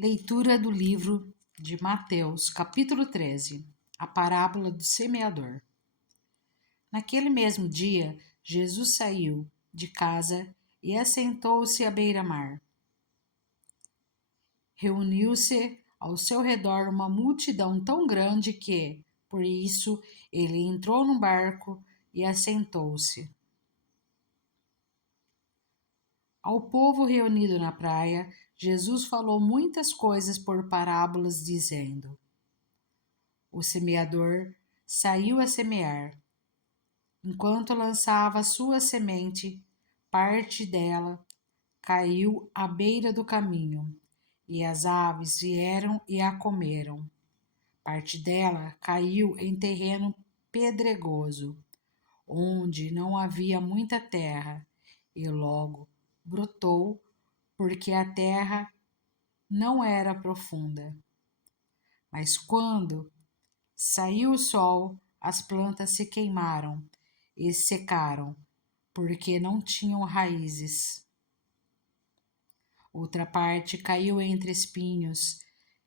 Leitura do livro de Mateus, capítulo 13, a parábola do semeador. Naquele mesmo dia, Jesus saiu de casa e assentou-se à beira-mar. Reuniu-se ao seu redor uma multidão tão grande que, por isso, ele entrou no barco e assentou-se. Ao povo reunido na praia, Jesus falou muitas coisas por parábolas, dizendo: O semeador saiu a semear. Enquanto lançava sua semente, parte dela caiu à beira do caminho, e as aves vieram e a comeram. Parte dela caiu em terreno pedregoso, onde não havia muita terra, e logo brotou, porque a terra não era profunda. Mas quando saiu o sol, as plantas se queimaram e secaram, porque não tinham raízes. Outra parte caiu entre espinhos,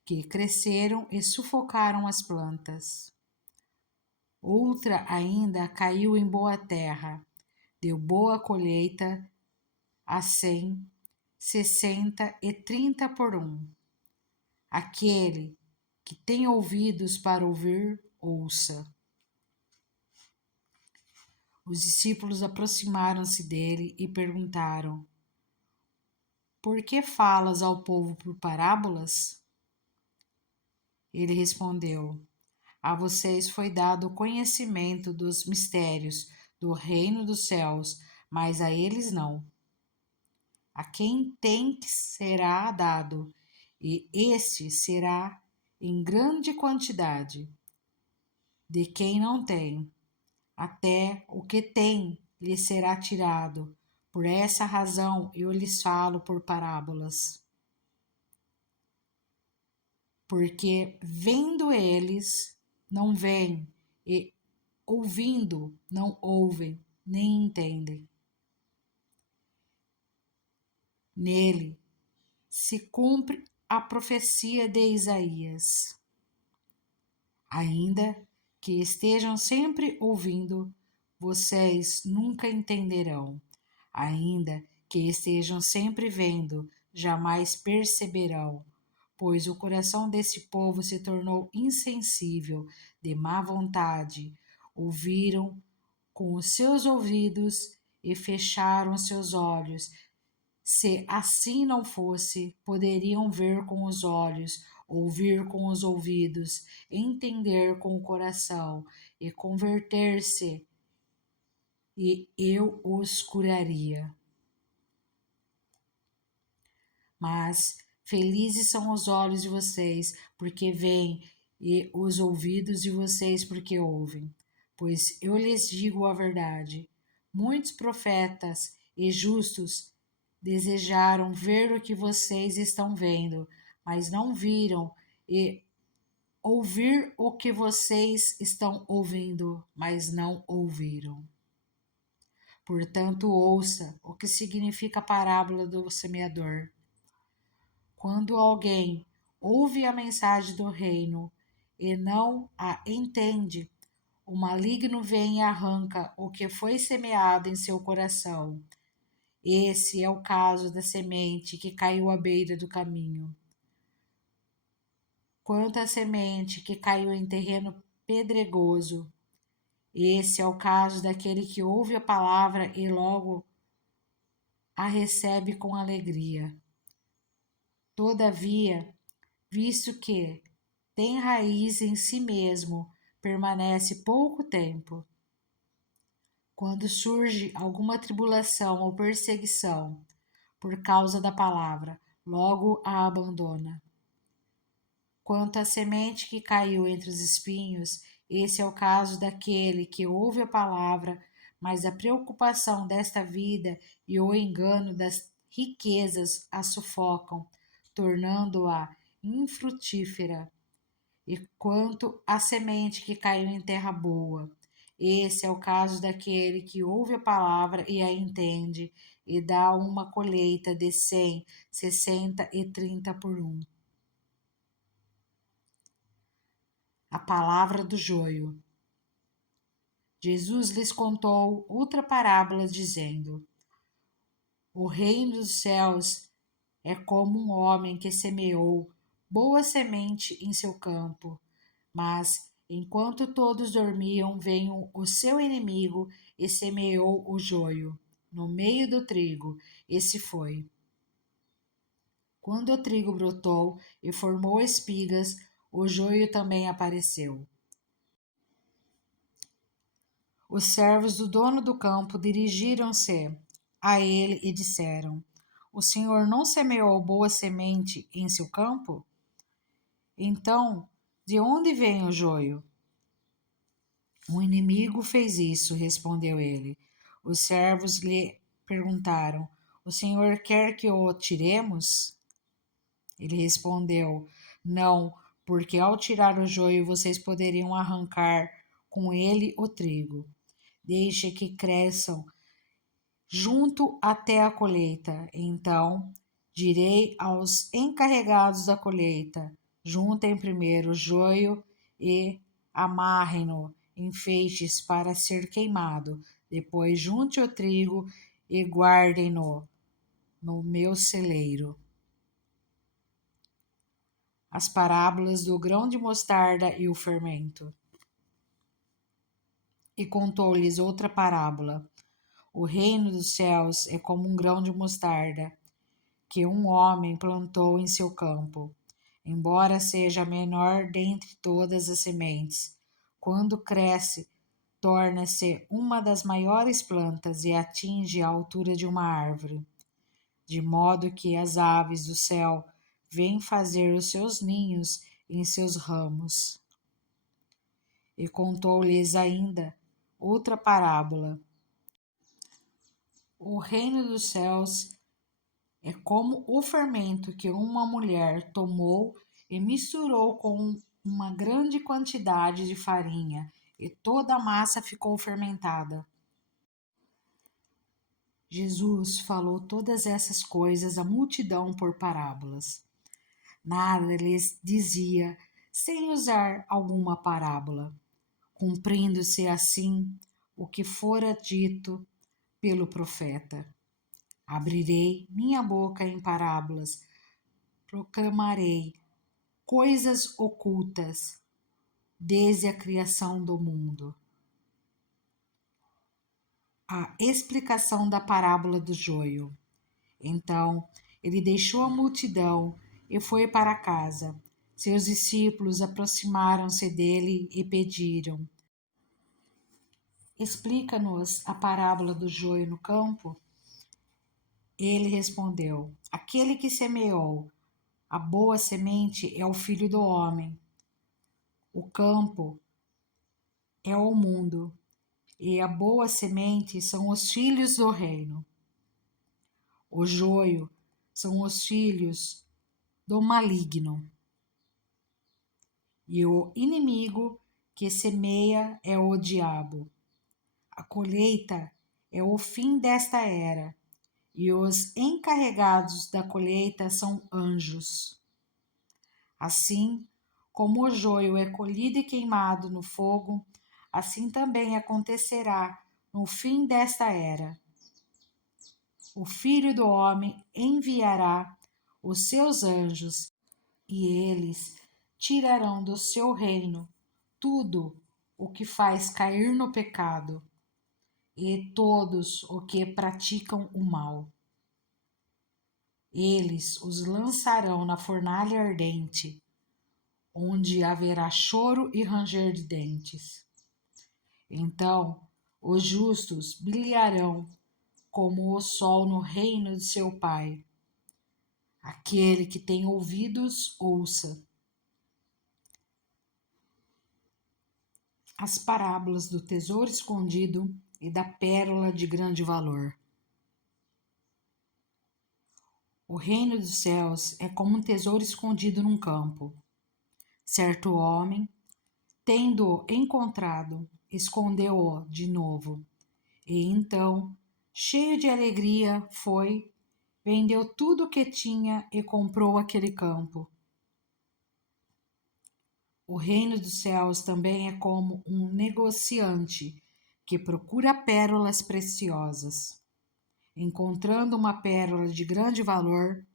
que cresceram e sufocaram as plantas. Outra ainda caiu em boa terra, deu boa colheita a 100, 60 e 30 por um. Aquele que tem ouvidos para ouvir, ouça. Os discípulos aproximaram-se dele e perguntaram: Por que falas ao povo por parábolas? Ele respondeu: A vocês foi dado o conhecimento dos mistérios do reino dos céus, mas a eles não. A quem tem será dado, e este será em grande quantidade. De quem não tem, até o que tem lhe será tirado. Por essa razão eu lhes falo por parábolas. Porque vendo eles, não veem, e ouvindo, não ouvem, nem entendem. Nele se cumpre a profecia de Isaías. Ainda que estejam sempre ouvindo, vocês nunca entenderão. Ainda que estejam sempre vendo, jamais perceberão, pois o coração desse povo se tornou insensível, de má vontade. Ouviram com os seus ouvidos e fecharam seus olhos. Se assim não fosse, poderiam ver com os olhos, ouvir com os ouvidos, entender com o coração e converter-se, e eu os curaria. Mas felizes são os olhos de vocês, porque veem, e os ouvidos de vocês, porque ouvem. Pois eu lhes digo a verdade: muitos profetas e justos desejaram ver o que vocês estão vendo, mas não viram, e ouvir o que vocês estão ouvindo, mas não ouviram. Portanto, ouça o que significa a parábola do semeador. Quando alguém ouve a mensagem do reino e não a entende, o maligno vem e arranca o que foi semeado em seu coração. Esse é o caso da semente que caiu à beira do caminho. Quanto à semente que caiu em terreno pedregoso, esse é o caso daquele que ouve a palavra e logo a recebe com alegria. Todavia, visto que tem raiz em si mesmo, permanece pouco tempo. Quando surge alguma tribulação ou perseguição por causa da palavra, logo a abandona. Quanto à semente que caiu entre os espinhos, esse é o caso daquele que ouve a palavra, mas a preocupação desta vida e o engano das riquezas a sufocam, tornando-a infrutífera. E quanto à semente que caiu em terra boa, esse é o caso daquele que ouve a palavra e a entende, e dá uma colheita de 100, 60 e 30 por um. a palavra do joio. Jesus lhes contou outra parábola, dizendo: O reino dos céus é como um homem que semeou boa semente em seu campo, mas enquanto todos dormiam, veio o seu inimigo e semeou o joio no meio do trigo, e se foi. Quando o trigo brotou e formou espigas, o joio também apareceu. Os servos do dono do campo dirigiram-se a ele e disseram: O senhor não semeou boa semente em seu campo? Então, de onde vem o joio? O inimigo fez isso, respondeu ele. Os servos lhe perguntaram: O senhor quer que o tiremos? Ele respondeu: Não, porque ao tirar o joio vocês poderiam arrancar com ele o trigo. Deixe que cresçam junto até a colheita. Então direi aos encarregados da colheita: juntem primeiro o joio e amarrem-no em feixes para ser queimado. Depois junte o trigo e guardem-no no meu celeiro. As parábolas do grão de mostarda e o fermento. E contou-lhes outra parábola. O reino dos céus é como um grão de mostarda que um homem plantou em seu campo. Embora seja a menor dentre todas as sementes, quando cresce, torna-se uma das maiores plantas e atinge a altura de uma árvore, de modo que as aves do céu vêm fazer os seus ninhos em seus ramos. E contou-lhes ainda outra parábola. O reino dos céus é como o fermento que uma mulher tomou e misturou com uma grande quantidade de farinha, e toda a massa ficou fermentada. Jesus falou todas essas coisas à multidão por parábolas. Nada lhes dizia sem usar alguma parábola, cumprindo-se assim o que fora dito pelo profeta. Abrirei minha boca em parábolas, proclamarei coisas ocultas desde a criação do mundo. A explicação da parábola do joio. Então ele deixou a multidão e foi para casa. Seus discípulos aproximaram-se dele e pediram: Explica-nos a parábola do joio no campo. Ele respondeu: Aquele que semeou a boa semente é o Filho do Homem. O campo é o mundo, e a boa semente são os filhos do reino. O joio são os filhos do maligno. E o inimigo que semeia é o diabo. A colheita é o fim desta era, e os encarregados da colheita são anjos. Assim como o joio é colhido e queimado no fogo, assim também acontecerá no fim desta era. O Filho do Homem enviará os seus anjos, e eles tirarão do seu reino tudo o que faz cair no pecado e todos os que praticam o mal. Eles os lançarão na fornalha ardente, onde haverá choro e ranger de dentes. Então os justos brilharão como o sol no reino de seu Pai. Aquele que tem ouvidos, ouça. As parábolas do tesouro escondido e da pérola de grande valor. O reino dos céus é como um tesouro escondido num campo. Certo homem, tendo-o encontrado, escondeu-o de novo. E então, cheio de alegria, foi, vendeu tudo o que tinha e comprou aquele campo. O reino dos céus também é como um negociante que procura pérolas preciosas. Encontrando uma pérola de grande valor,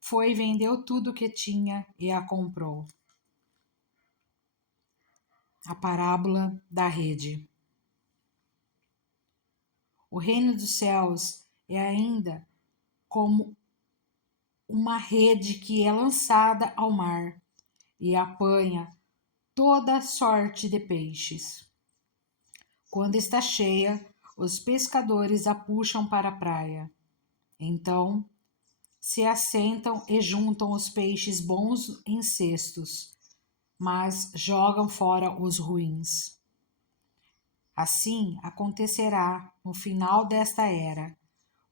foi e vendeu tudo o que tinha e a comprou. A parábola da rede. O reino dos céus é ainda como uma rede que é lançada ao mar e apanha toda sorte de peixes. Quando está cheia, os pescadores a puxam para a praia. Então, se assentam e juntam os peixes bons em cestos, mas jogam fora os ruins. Assim acontecerá no final desta era.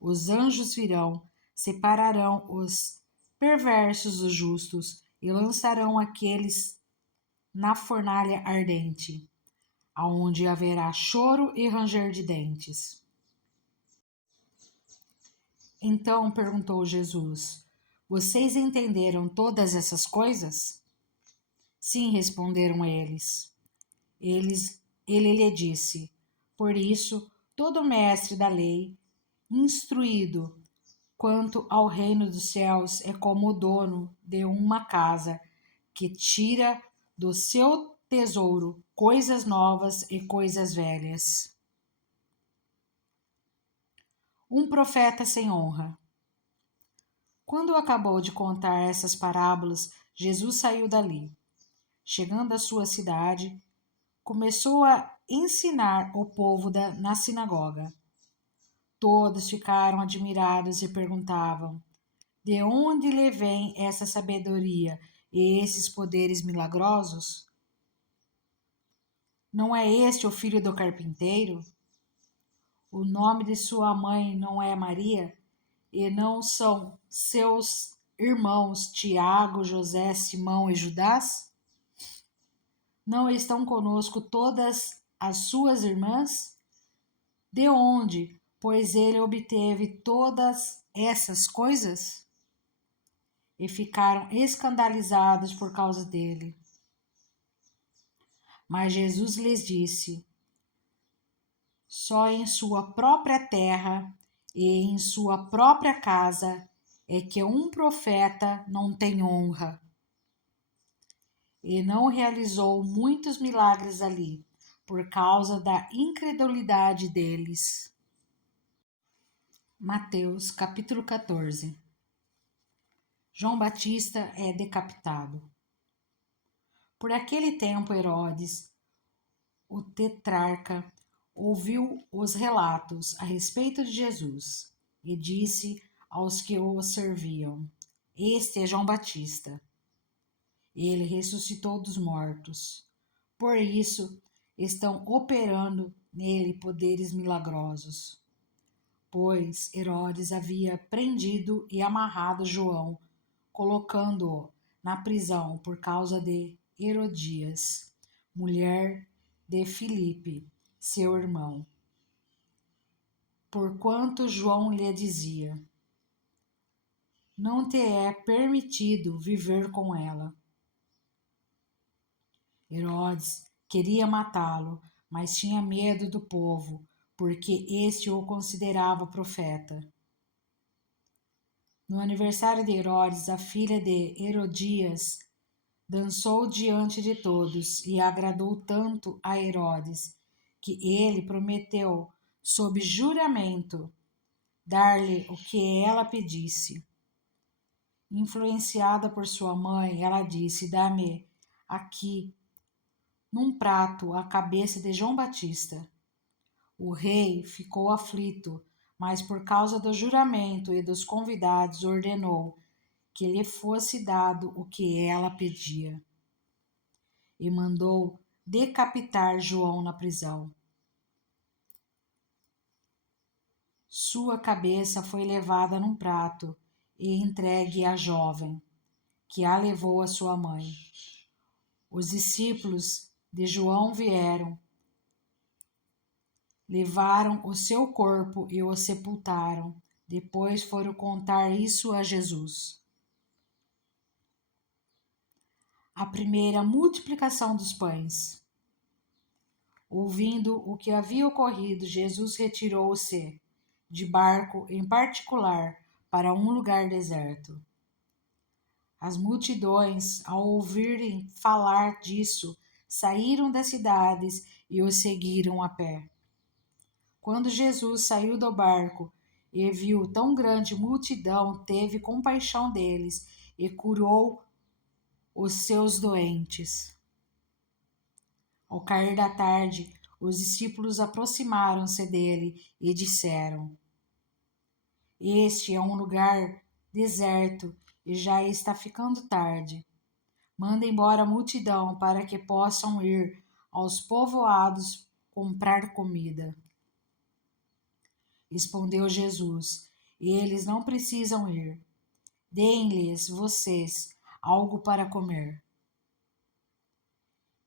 Os anjos virão, separarão os perversos dos justos e lançarão aqueles na fornalha ardente, aonde haverá choro e ranger de dentes. Então perguntou Jesus: Vocês entenderam todas essas coisas? Sim, responderam eles. Ele lhe disse: Por isso, todo mestre da lei, instruído quanto ao reino dos céus, é como o dono de uma casa que tira do seu tesouro coisas novas e coisas velhas. Um profeta sem honra. Quando acabou de contar essas parábolas, Jesus saiu dali. Chegando à sua cidade, começou a ensinar o povo na sinagoga. Todos ficaram admirados e perguntavam: De onde lhe vem essa sabedoria e esses poderes milagrosos? Não é este o filho do carpinteiro? O nome de sua mãe não é Maria? E não são seus irmãos Tiago, José, Simão e Judas? Não estão conosco todas as suas irmãs? De onde, pois, ele obteve todas essas coisas? E ficaram escandalizados por causa dele. Mas Jesus lhes disse: Só em sua própria terra e em sua própria casa é que um profeta não tem honra. E não realizou muitos milagres ali, por causa da incredulidade deles. Mateus capítulo 14. João Batista é decapitado. Por aquele tempo, Herodes, o tetrarca, ouviu os relatos a respeito de Jesus e disse aos que o serviam: Este é João Batista. Ele ressuscitou dos mortos. Por isso, estão operando nele poderes milagrosos. Pois Herodes havia prendido e amarrado João, colocando-o na prisão por causa de Herodias, mulher de Filipe, seu irmão. Porquanto João lhe dizia: Não te é permitido viver com ela. Herodes queria matá-lo, mas tinha medo do povo, porque este o considerava profeta. No aniversário de Herodes, a filha de Herodias dançou diante de todos e agradou tanto a Herodes que ele prometeu, sob juramento, dar-lhe o que ela pedisse. Influenciada por sua mãe, ela disse: Dá-me aqui, num prato, a cabeça de João Batista. O rei ficou aflito, mas por causa do juramento e dos convidados ordenou que lhe fosse dado o que ela pedia. E mandou decapitar João na prisão. Sua cabeça foi levada num prato e entregue à jovem, que a levou à sua mãe. Os discípulos de João vieram, levaram o seu corpo e o sepultaram. Depois foram contar isso a Jesus. A primeira multiplicação dos pães. Ouvindo o que havia ocorrido, Jesus retirou-se de barco em particular para um lugar deserto. As multidões, ao ouvirem falar disso, saíram das cidades e o seguiram a pé. Quando Jesus saiu do barco e viu tão grande multidão, teve compaixão deles e curou os seus doentes. Ao cair da tarde, os discípulos aproximaram-se dele e disseram: Este é um lugar deserto e já está ficando tarde. Manda embora a multidão para que possam ir aos povoados comprar comida. Respondeu Jesus: Eles não precisam ir. Deem-lhes vocês algo para comer.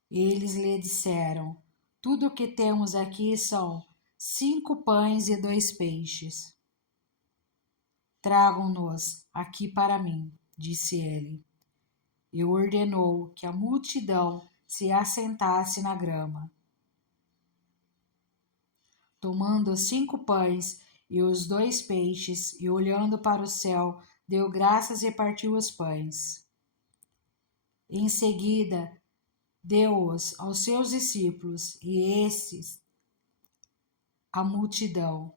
Eles lhe disseram: Tudo o que temos aqui são 5 pães e 2 peixes. Tragam-nos aqui para mim, disse ele. E ordenou que a multidão se assentasse na grama. Tomando os 5 pães e os 2 peixes, e olhando para o céu, deu graças e partiu os pães. Em seguida, deu-os aos seus discípulos, e estes à multidão.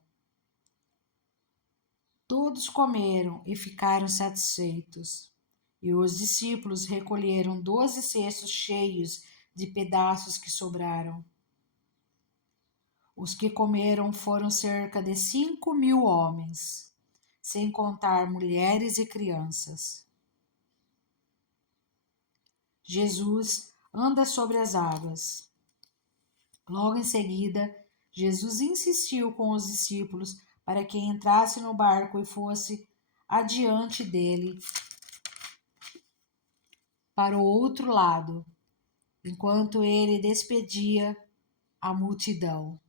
Todos comeram e ficaram satisfeitos. E os discípulos recolheram 12 cestos cheios de pedaços que sobraram. Os que comeram foram cerca de 5.000 homens, sem contar mulheres e crianças. Jesus anda sobre as águas. Logo em seguida, Jesus insistiu com os discípulos para que entrasse no barco e fosse adiante dele para o outro lado, enquanto ele despedia a multidão.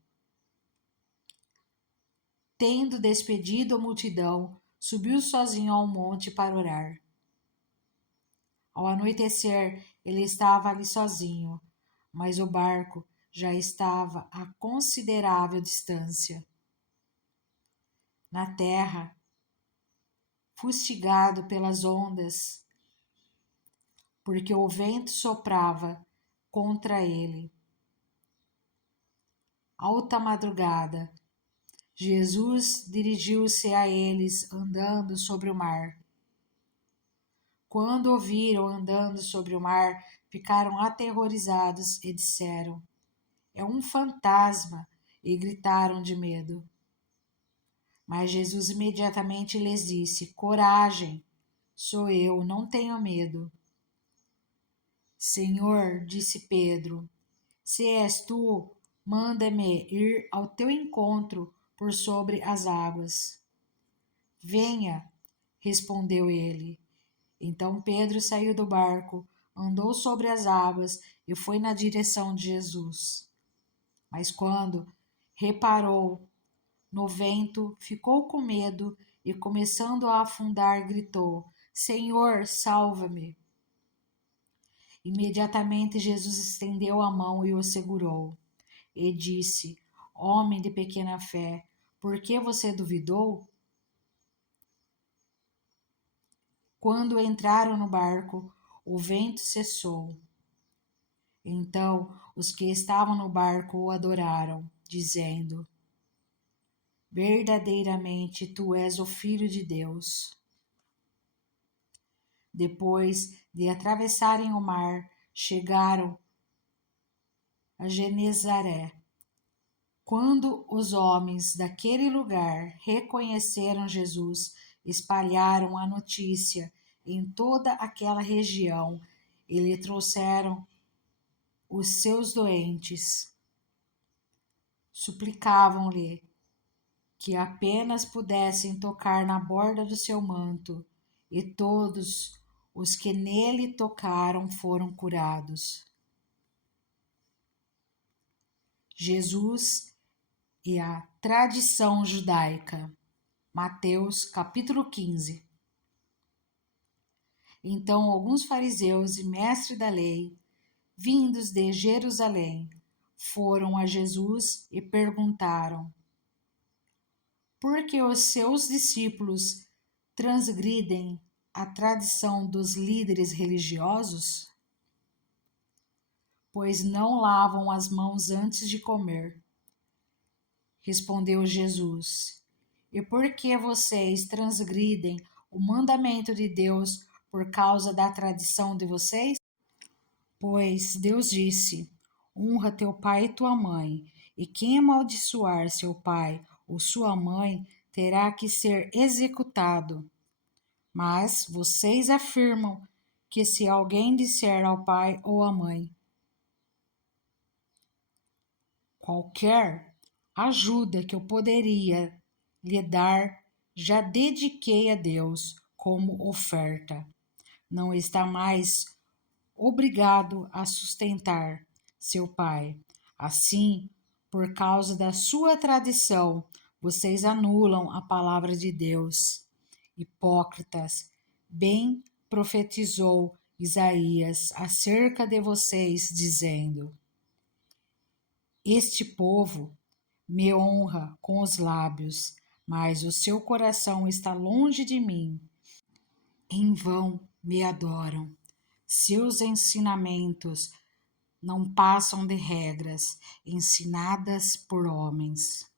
Tendo despedido a multidão, subiu sozinho ao monte para orar. Ao anoitecer, ele estava ali sozinho, mas o barco já estava a considerável distância. Na terra, fustigado pelas ondas, porque o vento soprava contra ele. Alta madrugada, Jesus dirigiu-se a eles andando sobre o mar. Quando o viram andando sobre o mar, ficaram aterrorizados e disseram: É um fantasma! E gritaram de medo. Mas Jesus imediatamente lhes disse: Coragem, sou eu, não tenham medo. Senhor, disse Pedro, se és tu, manda-me ir ao teu encontro por sobre as águas. Venha, respondeu ele. Então Pedro saiu do barco, andou sobre as águas e foi na direção de Jesus. Mas quando reparou no vento, ficou com medo e, começando a afundar, gritou: Senhor, salva-me! Imediatamente Jesus estendeu a mão e o segurou, e disse: Homem de pequena fé, por que você duvidou? Quando entraram no barco, o vento cessou. Então os que estavam no barco o adoraram, dizendo: Verdadeiramente tu és o Filho de Deus. Depois de atravessarem o mar, chegaram a Genezaré. Quando os homens daquele lugar reconheceram Jesus, espalharam a notícia em toda aquela região e lhe trouxeram os seus doentes. Suplicavam-lhe que apenas pudessem tocar na borda do seu manto, e todos os que nele tocaram foram curados. Jesus e a tradição judaica. Mateus capítulo 15. Então alguns fariseus e mestres da lei, vindos de Jerusalém, foram a Jesus e perguntaram: por que os seus discípulos transgridem a tradição dos líderes religiosos? Pois não lavam as mãos antes de comer. Respondeu Jesus: e por que vocês transgridem o mandamento de Deus por causa da tradição de vocês? Pois Deus disse: honra teu pai e tua mãe, e quem amaldiçoar seu pai ou sua mãe terá que ser executado. Mas vocês afirmam que se alguém disser ao pai ou à mãe: qualquer ajuda que eu poderia lhe dar, já dediquei a Deus como oferta. Não está mais obrigado a sustentar seu pai. Assim, por causa da sua tradição, vocês anulam a palavra de Deus. Hipócritas, bem profetizou Isaías acerca de vocês, dizendo: este povo me honra com os lábios, mas o seu coração está longe de mim. Em vão me adoram. Seus ensinamentos não passam de regras ensinadas por homens.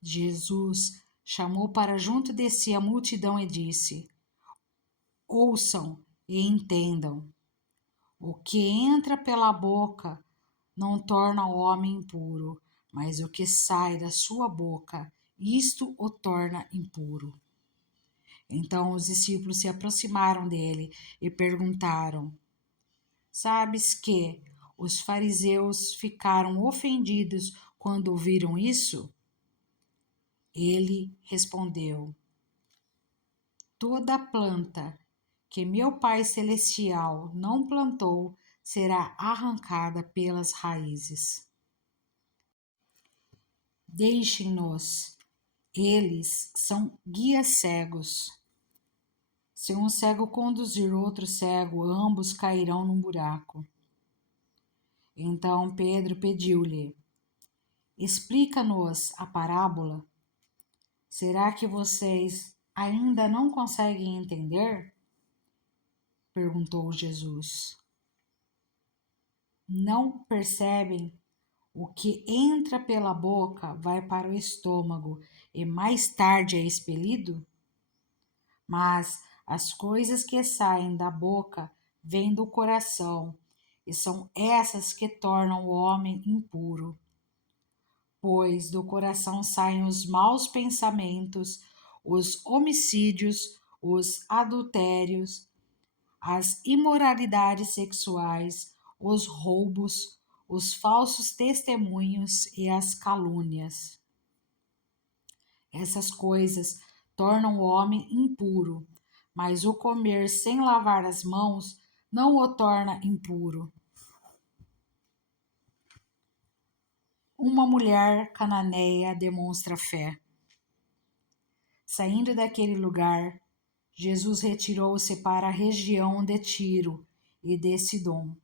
Jesus chamou para junto de si a multidão e disse: ouçam e entendam. O que entra pela boca não torna o homem impuro, mas o que sai da sua boca, isto o torna impuro. Então os discípulos se aproximaram dele e perguntaram: sabes que os fariseus ficaram ofendidos quando ouviram isso? Ele respondeu: toda planta que meu Pai Celestial não plantou será arrancada pelas raízes. Deixem-nos, eles são guias cegos. Se um cego conduzir outro cego, ambos cairão num buraco. Então Pedro pediu-lhe: explica-nos a parábola. Será que vocês ainda não conseguem entender? Perguntou Jesus. Não percebem? O que entra pela boca vai para o estômago e mais tarde é expelido? Mas as coisas que saem da boca vêm do coração, e são essas que tornam o homem impuro. Pois do coração saem os maus pensamentos, os homicídios, os adultérios, as imoralidades sexuais, os roubos, os falsos testemunhos e as calúnias. Essas coisas tornam o homem impuro, mas o comer sem lavar as mãos não o torna impuro. Uma mulher cananeia demonstra fé. Saindo daquele lugar, Jesus retirou-se para a região de Tiro e de Sidom.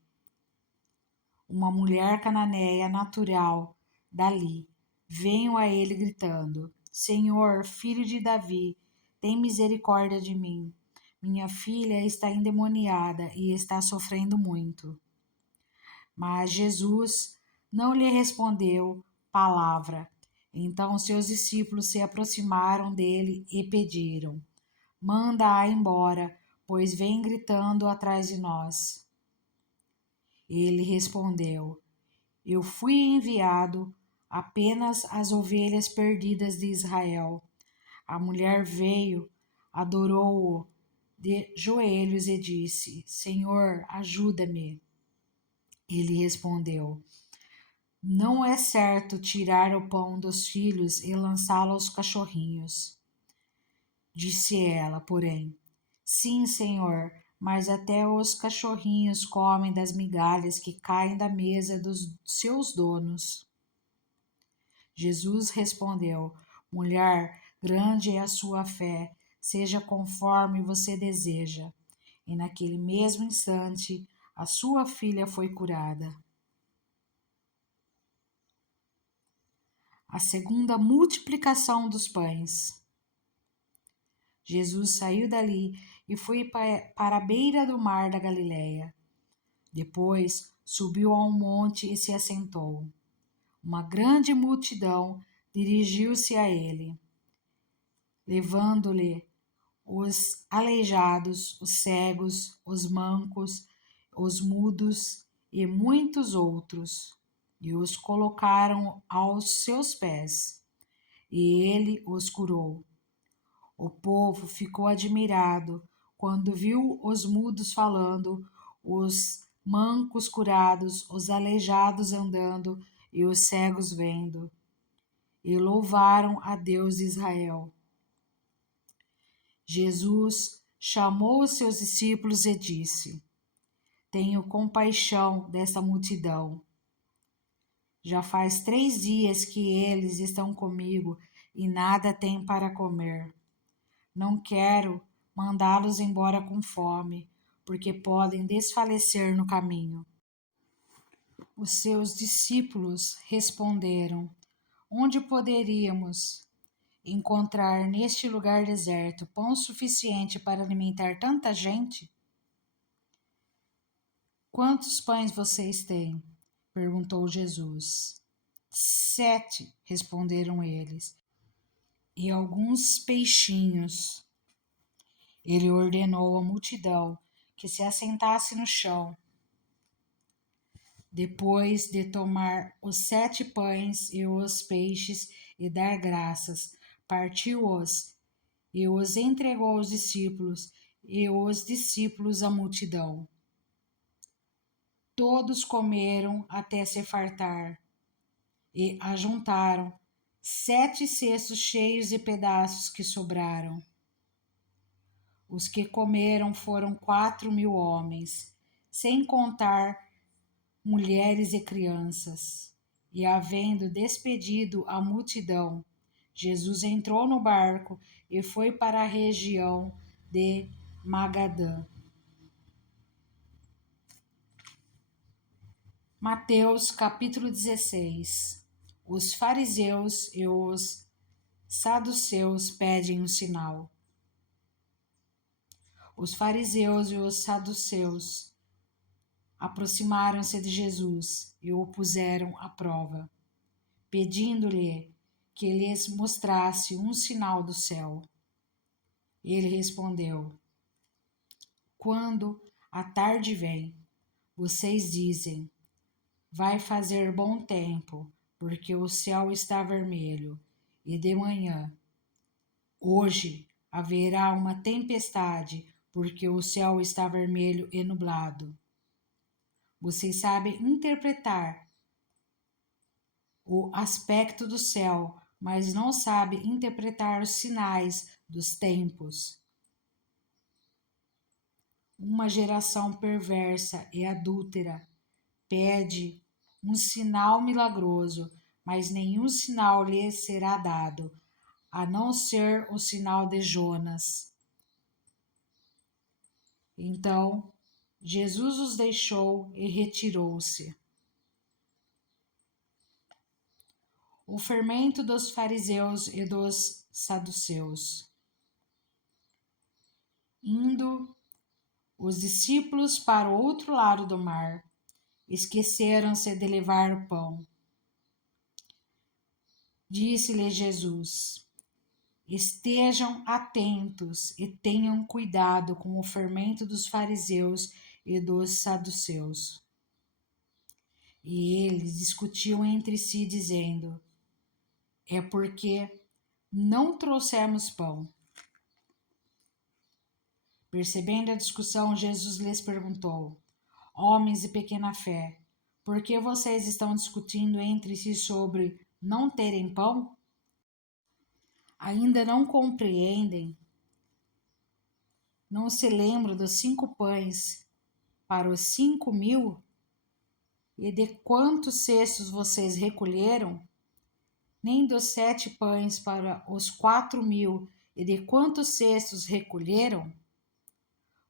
Uma mulher cananeia natural dali veio a ele gritando: Senhor, filho de Davi, tem misericórdia de mim. Minha filha está endemoniada e está sofrendo muito. Mas Jesus não lhe respondeu palavra. Então seus discípulos se aproximaram dele e pediram: manda-a embora, pois vem gritando atrás de nós. Ele respondeu: eu fui enviado apenas às ovelhas perdidas de Israel. A mulher veio, adorou-o de joelhos e disse: Senhor, ajuda-me. Ele respondeu: não é certo tirar o pão dos filhos e lançá-lo aos cachorrinhos. Disse ela, porém: sim, Senhor, mas até os cachorrinhos comem das migalhas que caem da mesa dos seus donos. Jesus respondeu: mulher, grande é a sua fé, seja conforme você deseja. E naquele mesmo instante, a sua filha foi curada. A segunda multiplicação dos pães. Jesus saiu dali e foi para a beira do mar da Galileia. Depois subiu a um monte e se assentou. Uma grande multidão dirigiu-se a ele, levando-lhe os aleijados, os cegos, os mancos, os mudos e muitos outros, e os colocaram aos seus pés, e ele os curou. O povo ficou admirado quando viu os mudos falando, os mancos curados, os aleijados andando e os cegos vendo, e louvaram a Deus de Israel. Jesus chamou os seus discípulos e disse: Tenho compaixão desta multidão. Já faz 3 dias que eles estão comigo e nada têm para comer. Não quero mandá-los embora com fome, porque podem desfalecer no caminho. Os seus discípulos responderam: Onde poderíamos encontrar neste lugar deserto pão suficiente para alimentar tanta gente? Quantos pães vocês têm? Perguntou Jesus. 7, responderam eles, e alguns peixinhos. Ele ordenou à multidão que se assentasse no chão. Depois de tomar os 7 pães e os peixes e dar graças, partiu-os e os entregou aos discípulos, e os discípulos à multidão. Todos comeram até se fartar, e ajuntaram 7 cestos cheios de pedaços que sobraram. Os que comeram foram 4.000 homens, sem contar mulheres e crianças. E havendo despedido a multidão, Jesus entrou no barco e foi para a região de Magadã. Mateus capítulo 16. Os fariseus e os saduceus pedem um sinal. Os fariseus e os saduceus aproximaram-se de Jesus e o puseram à prova, pedindo-lhe que lhes mostrasse um sinal do céu. Ele respondeu: Quando a tarde vem, vocês dizem: vai fazer bom tempo, porque o céu está vermelho, e de manhã: hoje haverá uma tempestade, porque o céu está vermelho e nublado. Vocês sabem interpretar o aspecto do céu, mas não sabem interpretar os sinais dos tempos. Uma geração perversa e adúltera pede um sinal milagroso, mas nenhum sinal lhe será dado, a não ser o sinal de Jonas. Então, Jesus os deixou e retirou-se. O fermento dos fariseus e dos saduceus. Indo os discípulos para o outro lado do mar, esqueceram-se de levar o pão. Disse-lhe Jesus: Estejam atentos e tenham cuidado com o fermento dos fariseus e dos saduceus. E eles discutiam entre si, dizendo: É porque não trouxemos pão. Percebendo a discussão, Jesus lhes perguntou: Homens de pequena fé, por que vocês estão discutindo entre si sobre não terem pão? Ainda não compreendem? Não se lembram dos 5 pães para os 5.000? E de quantos cestos vocês recolheram? Nem dos 7 pães para os 4.000 E de quantos cestos recolheram?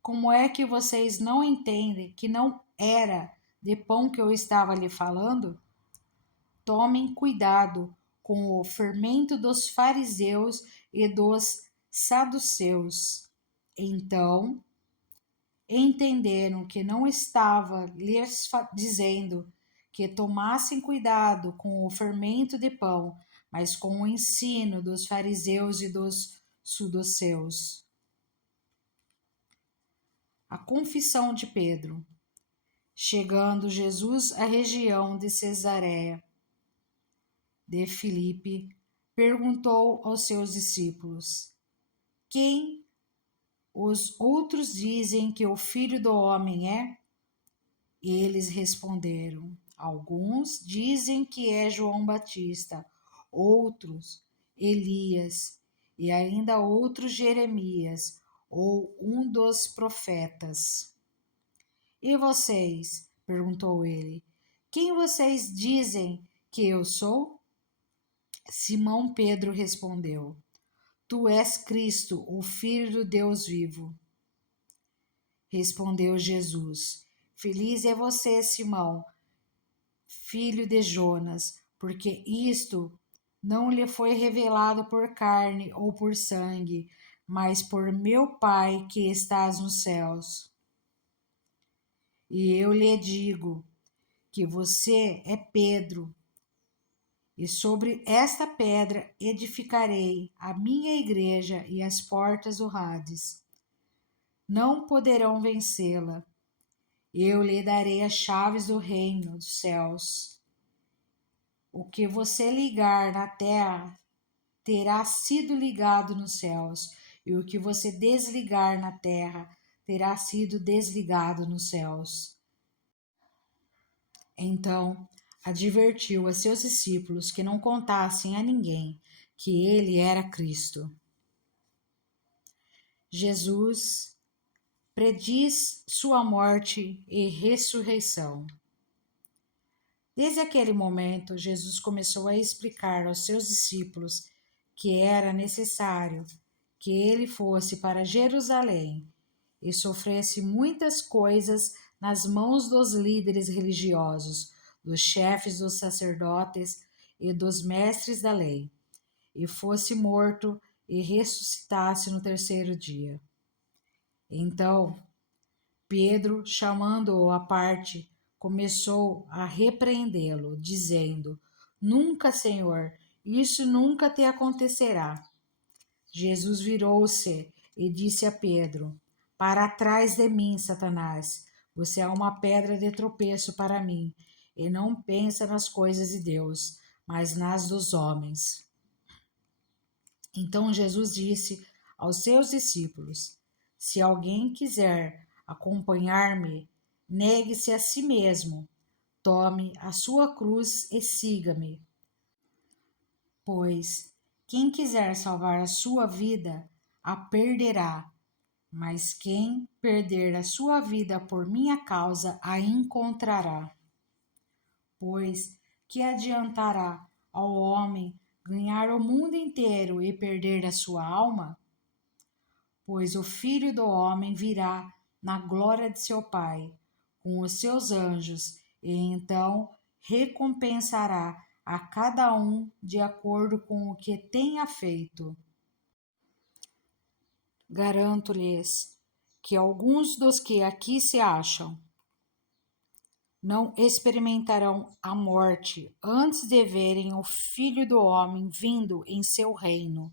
Como é que vocês não entendem que não era de pão que eu estava lhe falando? Tomem cuidado com o fermento dos fariseus e dos saduceus. Então entenderam que não estava lhes dizendo que tomassem cuidado com o fermento de pão, mas com o ensino dos fariseus e dos saduceus. A confissão de Pedro. Chegando Jesus à região de Cesareia de Filipe, perguntou aos seus discípulos: Quem os outros dizem que o Filho do Homem é? Eles responderam: Alguns dizem que é João Batista, outros Elias, e ainda outros Jeremias, ou um dos profetas. E vocês? Perguntou ele. Quem vocês dizem que eu sou? Simão Pedro respondeu: Tu és Cristo, o Filho do Deus vivo. Respondeu Jesus: Feliz é você, Simão, filho de Jonas, porque isto não lhe foi revelado por carne ou por sangue, mas por meu Pai que estás nos céus. E eu lhe digo que você é Pedro, e sobre esta pedra edificarei a minha igreja, e as portas do Hades não poderão vencê-la. Eu lhe darei as chaves do reino dos céus. O que você ligar na terra terá sido ligado nos céus, e o que você desligar na terra terá sido desligado nos céus. Então advertiu a seus discípulos que não contassem a ninguém que ele era Cristo. Jesus prediz sua morte e ressurreição. Desde aquele momento, Jesus começou a explicar aos seus discípulos que era necessário que ele fosse para Jerusalém e sofresse muitas coisas nas mãos dos líderes religiosos, dos chefes dos sacerdotes e dos mestres da lei, e fosse morto e ressuscitasse no terceiro dia. Então, Pedro, chamando-o à parte, começou a repreendê-lo, dizendo: Nunca, Senhor, isso nunca te acontecerá. Jesus virou-se e disse a Pedro: Para trás de mim, Satanás, você é uma pedra de tropeço para mim, e não pensa nas coisas de Deus, mas nas dos homens. Então Jesus disse aos seus discípulos: Se alguém quiser acompanhar-me, negue-se a si mesmo, tome a sua cruz e siga-me. Pois quem quiser salvar a sua vida, a perderá, mas quem perder a sua vida por minha causa, a encontrará. Pois que adiantará ao homem ganhar o mundo inteiro e perder a sua alma? Pois o Filho do Homem virá na glória de seu Pai, com os seus anjos, e então recompensará a cada um de acordo com o que tenha feito. Garanto-lhes que alguns dos que aqui se acham não experimentarão a morte antes de verem o Filho do Homem vindo em seu reino.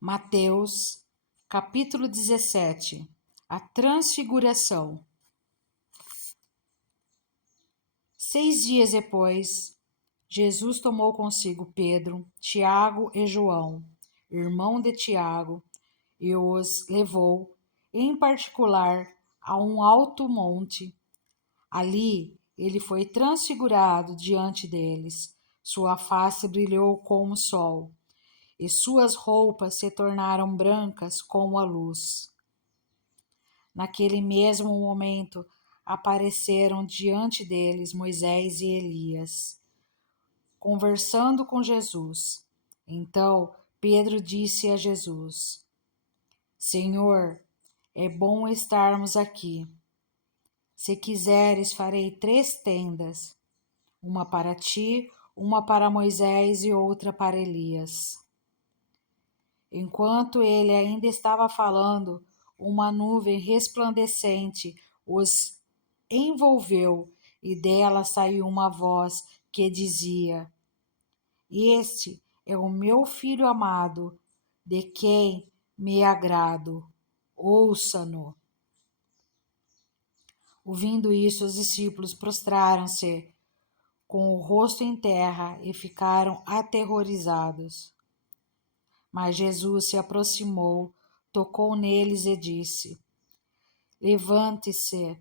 Mateus, capítulo 17. A Transfiguração. 6 dias depois, Jesus tomou consigo Pedro, Tiago e João, irmão de Tiago, e os levou, em particular, a um alto monte. Ali ele foi transfigurado diante deles. Sua face brilhou como o sol, e suas roupas se tornaram brancas como a luz. Naquele mesmo momento, apareceram diante deles Moisés e Elias, conversando com Jesus. Então Pedro disse a Jesus: Senhor, é bom estarmos aqui. Se quiseres, farei 3 tendas: uma para ti, uma para Moisés e outra para Elias. Enquanto ele ainda estava falando, uma nuvem resplandecente os envolveu e dela saiu uma voz que dizia: Este é o meu filho amado, de quem me agrado. Ouça-no. Ouvindo isso, os discípulos prostraram-se com o rosto em terra e ficaram aterrorizados. Mas Jesus se aproximou, tocou neles e disse: Levante-se,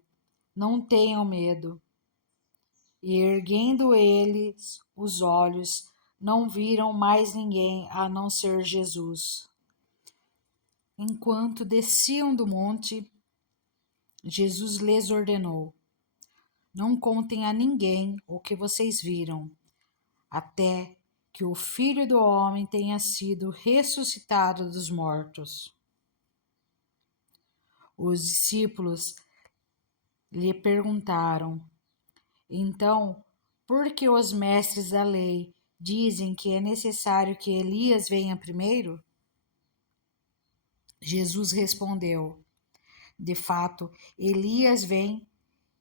não tenham medo. E erguendo eles os olhos, não viram mais ninguém a não ser Jesus. Enquanto desciam do monte, Jesus lhes ordenou: Não contem a ninguém o que vocês viram, até que o Filho do Homem tenha sido ressuscitado dos mortos. Os discípulos lhe perguntaram: Então, por que os mestres da lei dizem que é necessário que Elias venha primeiro? Jesus respondeu: De fato, Elias vem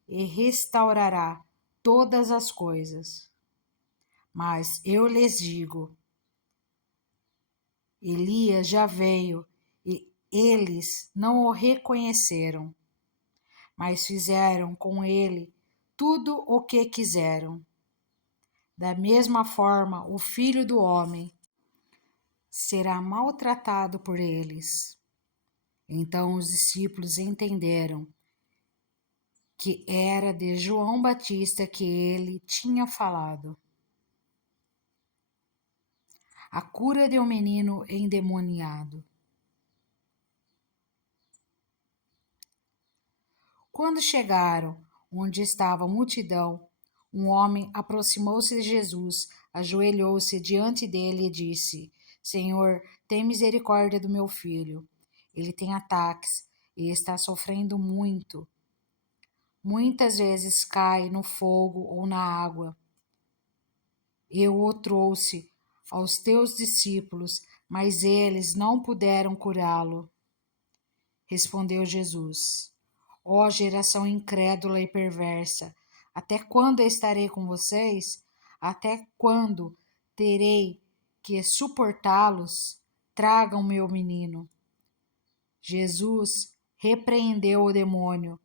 e restaurará todas as coisas. Mas eu lhes digo: Elias já veio e eles não o reconheceram, mas fizeram com ele tudo o que quiseram. Da mesma forma, o Filho do Homem será maltratado por eles. Então os discípulos entenderam que era de João Batista que ele tinha falado. A cura de um menino endemoniado. Quando chegaram onde estava a multidão, um homem aproximou-se de Jesus, ajoelhou-se diante dele e disse: Senhor, tem misericórdia do meu filho. Ele tem ataques e está sofrendo muito. Muitas vezes cai no fogo ou na água. Eu o trouxe aos teus discípulos, mas eles não puderam curá-lo. Respondeu Jesus: Ó geração incrédula e perversa, até quando estarei com vocês? Até quando terei que suportá-los? Tragam meu menino. Jesus repreendeu o demônio.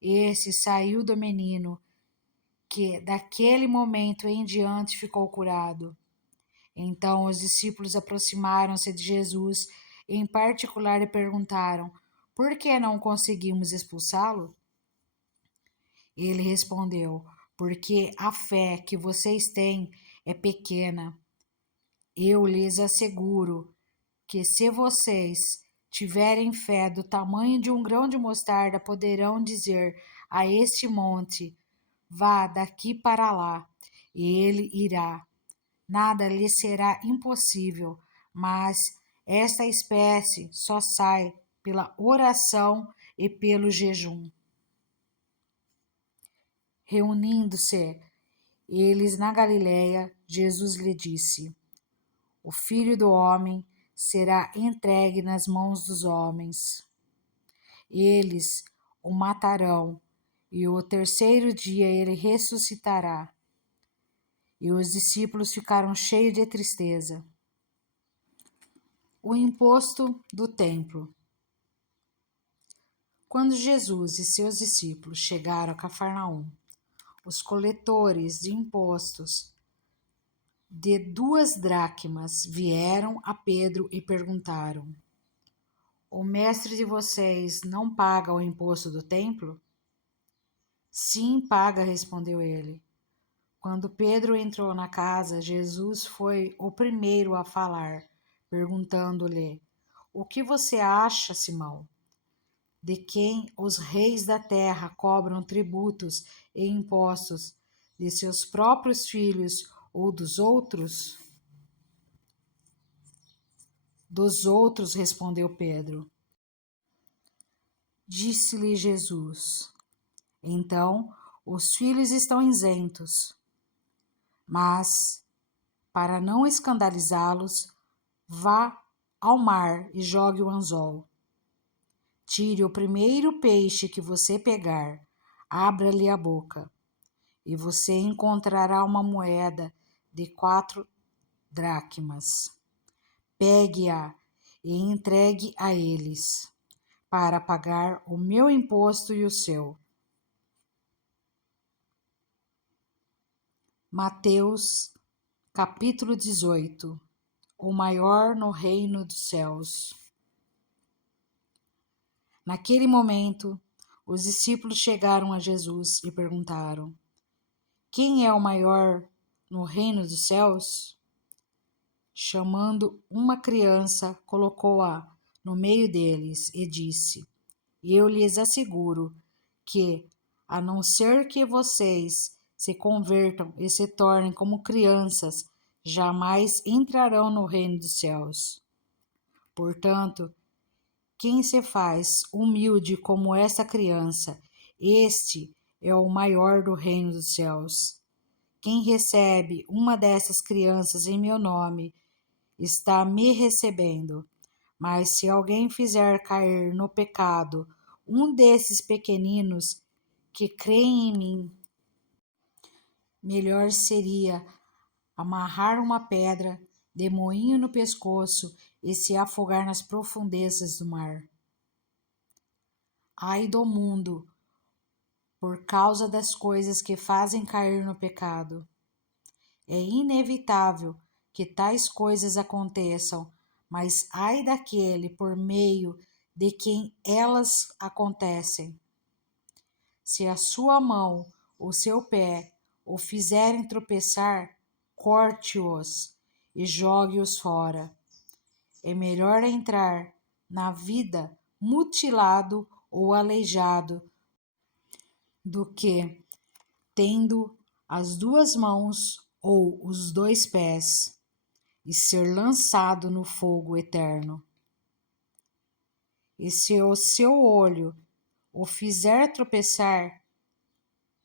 Esse saiu do menino, que daquele momento em diante ficou curado. Então os discípulos aproximaram-se de Jesus, em particular, e perguntaram: Por que não conseguimos expulsá-lo? Ele respondeu: Porque a fé que vocês têm é pequena. Eu lhes asseguro que se vocês tiverem fé do tamanho de um grão de mostarda, poderão dizer a este monte: Vá daqui para lá, e ele irá. Nada lhe será impossível, mas esta espécie só sai pela oração e pelo jejum. Reunindo-se eles na Galiléia, Jesus lhe disse: O Filho do Homem será entregue nas mãos dos homens. Eles o matarão, e o terceiro dia ele ressuscitará. E os discípulos ficaram cheios de tristeza. O imposto do templo. Quando Jesus e seus discípulos chegaram a Cafarnaum, os coletores de impostos de 2 dracmas vieram a Pedro e perguntaram: O mestre de vocês não paga o imposto do templo? Sim, paga, respondeu ele. Quando Pedro entrou na casa, Jesus foi o primeiro a falar, perguntando-lhe: O que você acha, Simão? De quem os reis da terra cobram tributos e impostos? De seus próprios filhos ou dos outros? Dos outros, respondeu Pedro. Disse-lhe Jesus: então os filhos estão isentos. Mas, para não escandalizá-los, vá ao mar e jogue o anzol. Tire o primeiro peixe que você pegar, abra-lhe a boca, e você encontrará uma moeda de 4 dracmas. Pegue-a e entregue a eles, para pagar o meu imposto e o seu. Mateus, capítulo 18. O maior no reino dos céus. Naquele momento, os discípulos chegaram a Jesus e perguntaram: quem é o maior no reino dos céus? Chamando uma criança, colocou-a no meio deles e disse: eu lhes asseguro que, a não ser que vocês se convertam e se tornem como crianças, jamais entrarão no reino dos céus. Portanto, quem se faz humilde como essa criança, este é o maior do reino dos céus. Quem recebe uma dessas crianças em meu nome, está me recebendo. Mas se alguém fizer cair no pecado um desses pequeninos que creem em mim, melhor seria amarrar uma pedra de moinho no pescoço e se afogar nas profundezas do mar. Ai do mundo, por causa das coisas que fazem cair no pecado. É inevitável que tais coisas aconteçam, mas ai daquele por meio de quem elas acontecem. Se a sua mão ou seu pé o fizerem tropeçar, corte-os e jogue-os fora. É melhor entrar na vida mutilado ou aleijado do que, tendo as 2 mãos ou os 2 pés, e ser lançado no fogo eterno. E se o seu olho o fizer tropeçar,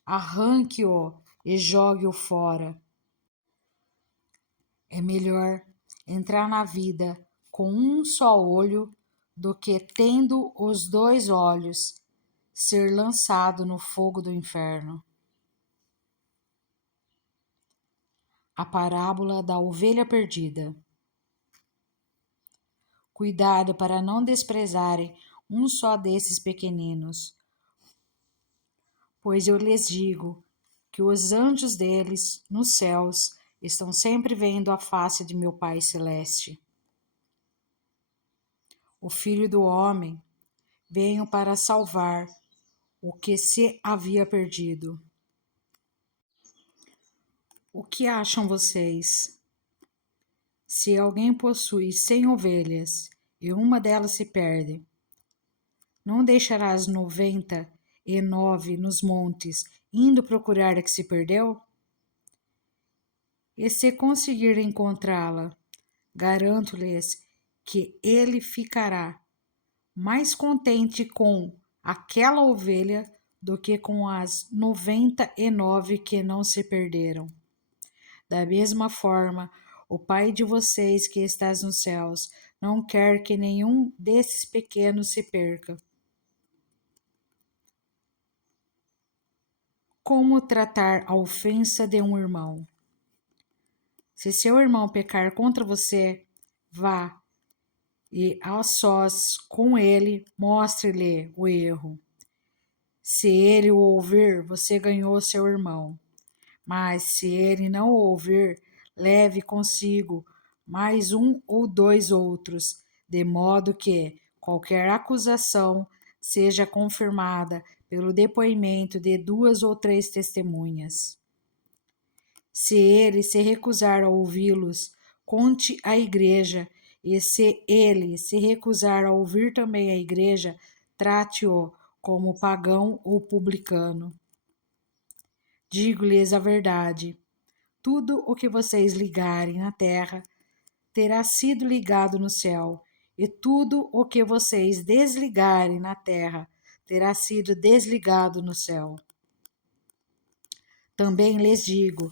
arranque-o e jogue-o fora. É melhor entrar na vida com um só olho do que, tendo os 2 olhos, ser lançado no fogo do inferno. A parábola da ovelha perdida. Cuidado para não desprezarem um só desses pequeninos, pois eu lhes digo que os anjos deles nos céus estão sempre vendo a face de meu Pai Celeste. O Filho do Homem veio para salvar o que se havia perdido. O que acham vocês? Se alguém possui 100 ovelhas e uma delas se perde, não deixará as 99 nos montes, indo procurar a que se perdeu? E se conseguir encontrá-la, garanto-lhes que ele ficará mais contente com aquela ovelha do que com as 99 que não se perderam. Da mesma forma, o Pai de vocês que estás nos céus não quer que nenhum desses pequenos se perca. Como tratar a ofensa de um irmão? Se seu irmão pecar contra você, vá e a sós com ele mostre-lhe o erro. Se ele o ouvir, você ganhou seu irmão. Mas se ele não o ouvir, leve consigo mais 1 ou 2 outros, de modo que qualquer acusação seja confirmada pelo depoimento de 2 ou 3 testemunhas. Se ele se recusar a ouvi-los, conte à igreja, e se ele se recusar a ouvir também a igreja, trate-o como pagão ou publicano. Digo-lhes a verdade: tudo o que vocês ligarem na terra terá sido ligado no céu, e tudo o que vocês desligarem na terra terá sido desligado no céu. Também lhes digo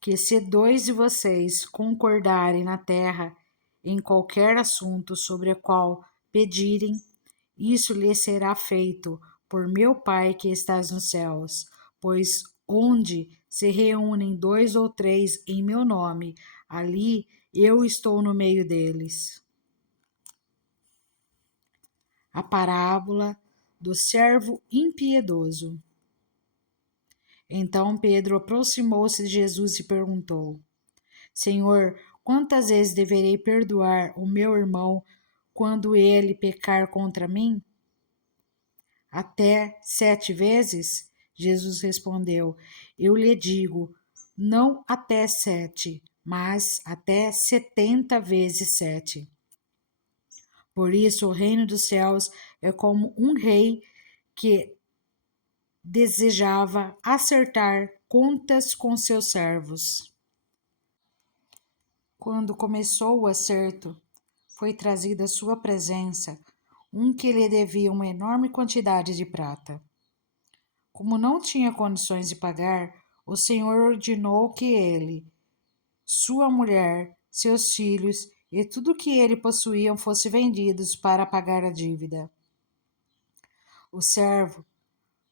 que se 2 de vocês concordarem na terra em qualquer assunto sobre o qual pedirem, isso lhes será feito por meu Pai que estás nos céus. Pois onde se reúnem 2 ou 3 em meu nome, ali eu estou no meio deles. A parábola do servo impiedoso. Então Pedro aproximou-se de Jesus e perguntou: Senhor, quantas vezes deverei perdoar o meu irmão quando ele pecar contra mim? Até 7 vezes? Jesus respondeu: Eu lhe digo, não até 7, mas até 70 vezes 7. Por isso, o reino dos céus é como um rei que desejava acertar contas com seus servos. Quando começou o acerto, foi trazido à sua presença um que lhe devia uma enorme quantidade de prata. Como não tinha condições de pagar, o Senhor ordenou que ele, sua mulher, seus filhos e tudo que ele possuía fossem vendidos para pagar a dívida. O servo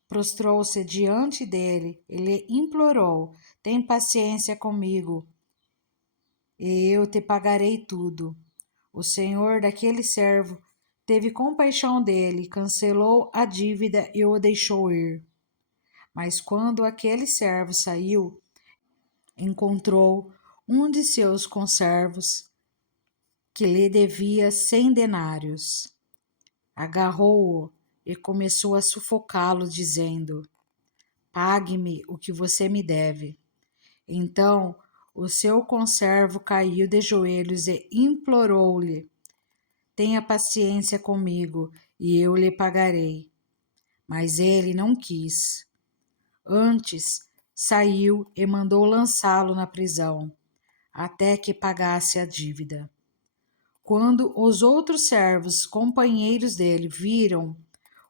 prostrou-se diante dele e lhe implorou: Tem paciência comigo, e eu te pagarei tudo. O senhor daquele servo teve compaixão dele, cancelou a dívida e o deixou ir. Mas quando aquele servo saiu, encontrou um de seus conservos que lhe devia 100 denários. Agarrou-o e começou a sufocá-lo, dizendo: Pague-me o que você me deve. Então o seu conservo caiu de joelhos e implorou-lhe: Tenha paciência comigo e eu lhe pagarei. Mas ele não quis. Antes, saiu e mandou lançá-lo na prisão, até que pagasse a dívida. Quando os outros servos, companheiros dele, viram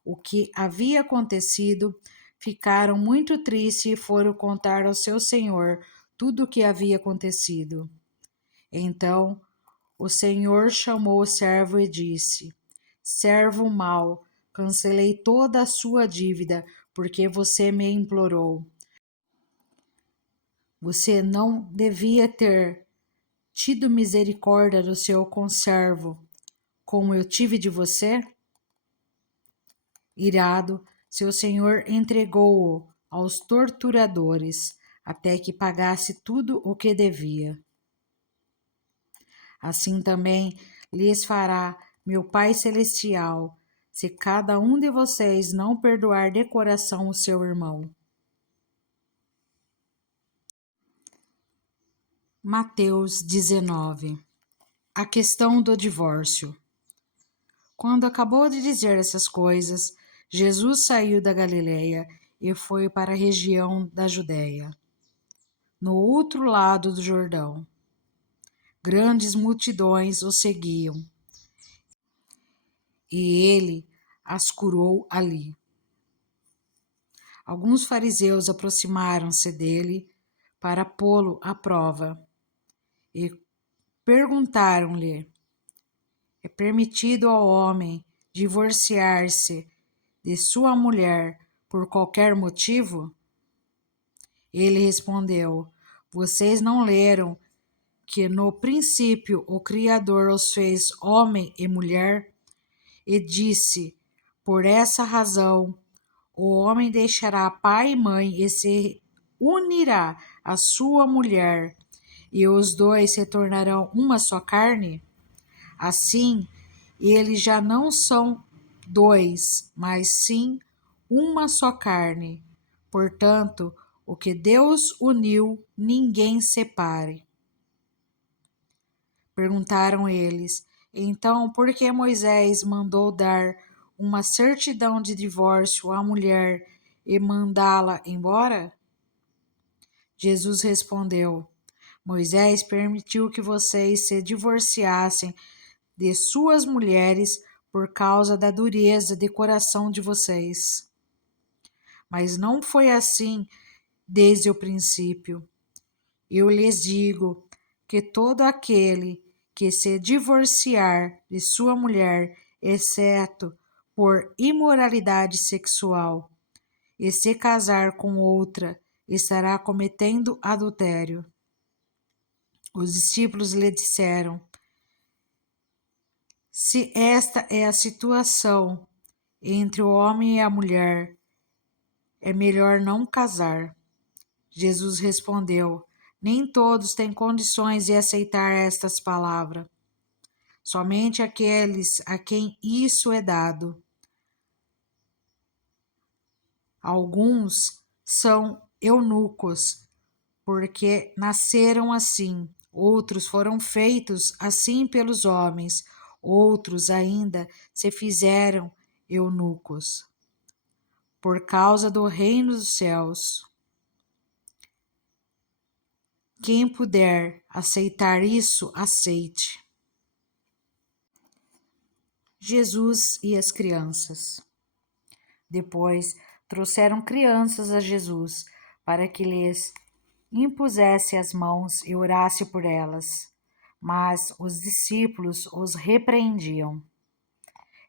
o que havia acontecido, ficaram muito tristes e foram contar ao seu senhor tudo o que havia acontecido. Então o senhor chamou o servo e disse: Servo mau, cancelei toda a sua dívida porque você me implorou. Você não devia ter tido misericórdia do seu conservo, como eu tive de você? Irado, seu senhor entregou-o aos torturadores, até que pagasse tudo o que devia. Assim também lhes fará meu Pai Celestial, se cada um de vocês não perdoar de coração o seu irmão. Mateus 19. A questão do divórcio. Quando acabou de dizer essas coisas, Jesus saiu da Galileia e foi para a região da Judéia, no outro lado do Jordão. Grandes multidões o seguiam, e ele as curou ali. Alguns fariseus aproximaram-se dele para pô-lo à prova e perguntaram-lhe: É permitido ao homem divorciar-se de sua mulher por qualquer motivo? Ele respondeu: Vocês não leram que no princípio o Criador os fez homem e mulher? E disse: Por essa razão o homem deixará pai e mãe e se unirá à sua mulher, e os dois se tornarão uma só carne? Assim, eles já não são dois, mas sim uma só carne. Portanto, o que Deus uniu, ninguém separe. Perguntaram eles: Então, por que Moisés mandou dar uma certidão de divórcio à mulher e mandá-la embora? Jesus respondeu: Moisés permitiu que vocês se divorciassem de suas mulheres por causa da dureza de coração de vocês. Mas não foi assim desde o princípio. Eu lhes digo que todo aquele que se divorciar de sua mulher, exceto por imoralidade sexual, e se casar com outra, estará cometendo adultério. Os discípulos lhe disseram: se esta é a situação entre o homem e a mulher, é melhor não casar. Jesus respondeu: nem todos têm condições de aceitar estas palavras, somente aqueles a quem isso é dado. Alguns são eunucos, porque nasceram assim. Outros foram feitos assim pelos homens. Outros ainda se fizeram eunucos, por causa do reino dos céus. Quem puder aceitar isso, aceite. Jesus e as crianças. Depois trouxeram crianças a Jesus para que lhes impusesse as mãos e orasse por elas. Mas os discípulos os repreendiam.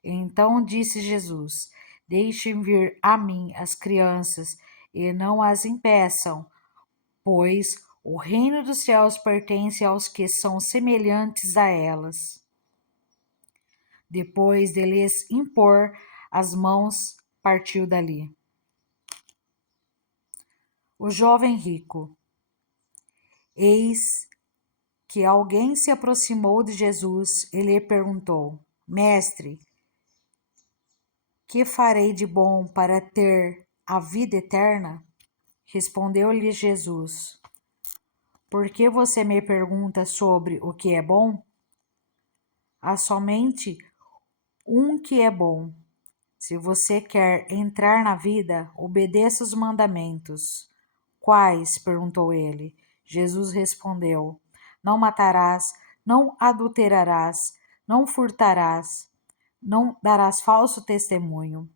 Então disse Jesus: deixem vir a mim as crianças e não as impeçam, pois o reino dos céus pertence aos que são semelhantes a elas. Depois de lhes impor as mãos, partiu dali. O jovem rico. Eis que alguém se aproximou de Jesus e lhe perguntou: Mestre, que farei de bom para ter a vida eterna? Respondeu-lhe Jesus: por que você me pergunta sobre o que é bom? Há somente um que é bom. Se você quer entrar na vida, obedeça os mandamentos. Quais? Perguntou ele. Jesus respondeu: não matarás, não adulterarás, não furtarás, não darás falso testemunho.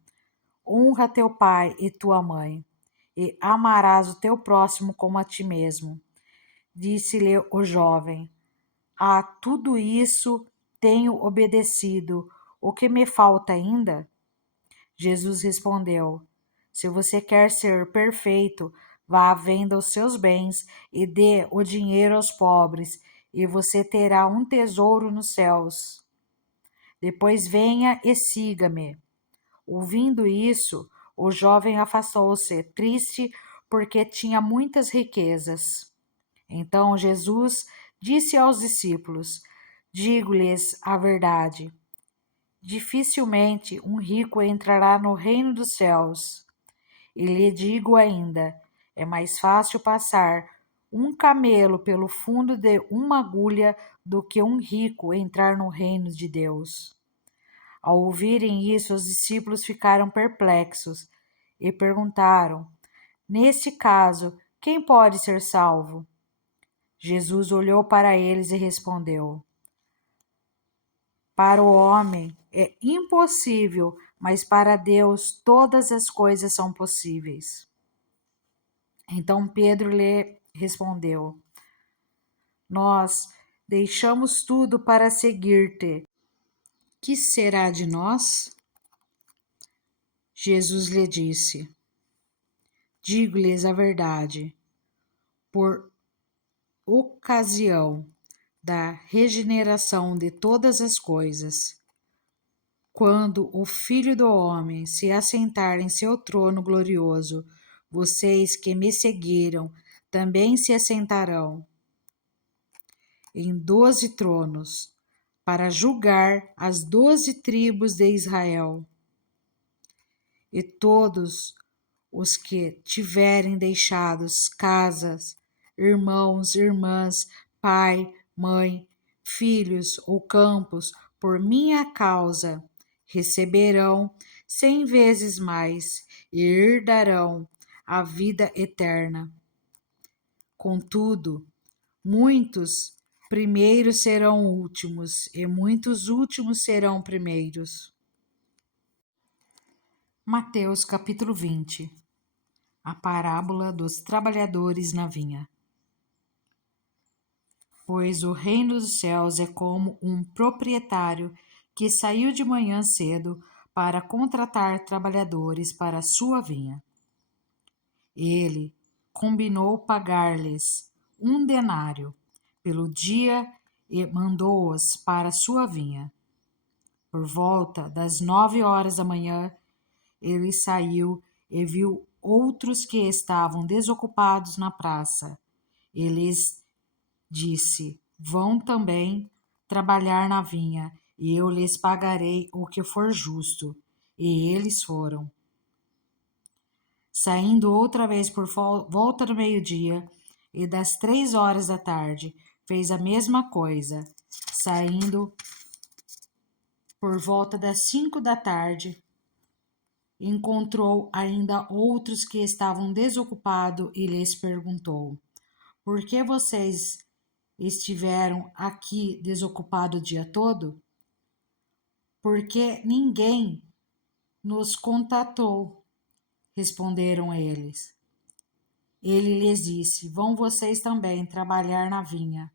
Honra teu pai e tua mãe, e amarás o teu próximo como a ti mesmo. Disse-lhe o jovem: a tudo isso tenho obedecido. O que me falta ainda? Jesus respondeu: se você quer ser perfeito, vá à venda os seus bens e dê o dinheiro aos pobres, e você terá um tesouro nos céus. Depois venha e siga-me. Ouvindo isso, o jovem afastou-se, triste, porque tinha muitas riquezas. Então Jesus disse aos discípulos: digo-lhes a verdade. Dificilmente um rico entrará no reino dos céus. E lhe digo ainda: é mais fácil passar um camelo pelo fundo de uma agulha do que um rico entrar no reino de Deus. Ao ouvirem isso, os discípulos ficaram perplexos e perguntaram: neste caso, quem pode ser salvo? Jesus olhou para eles e respondeu: para o homem é impossível, mas para Deus todas as coisas são possíveis. Então Pedro lhe respondeu: nós deixamos tudo para seguir-te. Que será de nós? Jesus lhe disse: digo-lhes a verdade, por ocasião da regeneração de todas as coisas, quando o Filho do Homem se assentar em seu trono glorioso, vocês que me seguiram também se assentarão em 12 tronos, para julgar as 12 tribos de Israel. E todos os que tiverem deixado casas, irmãos, irmãs, pai, mãe, filhos ou campos, por minha causa, receberão 100 vezes mais e herdarão a vida eterna. Contudo, Muitos primeiros serão últimos, e muitos últimos serão primeiros. Mateus capítulo 20. A parábola dos trabalhadores na vinha. Pois o reino dos céus é como um proprietário que saiu de manhã cedo para contratar trabalhadores para a sua vinha. Ele combinou pagar-lhes 1 denário pelo dia e mandou-os para a sua vinha. Por volta das 9 horas da manhã, ele saiu e viu outros que estavam desocupados na praça. Ele lhes disse: Vão também trabalhar na vinha, e eu lhes pagarei o que for justo. E eles foram. Saindo outra vez por volta do meio-dia e das 3 horas da tarde, fez a mesma coisa. Saindo por volta das 5 da tarde, encontrou ainda outros que estavam desocupados e lhes perguntou: Por que vocês estiveram aqui desocupados o dia todo? Porque ninguém nos contatou, responderam eles. Ele lhes disse: Vão vocês também trabalhar na vinha.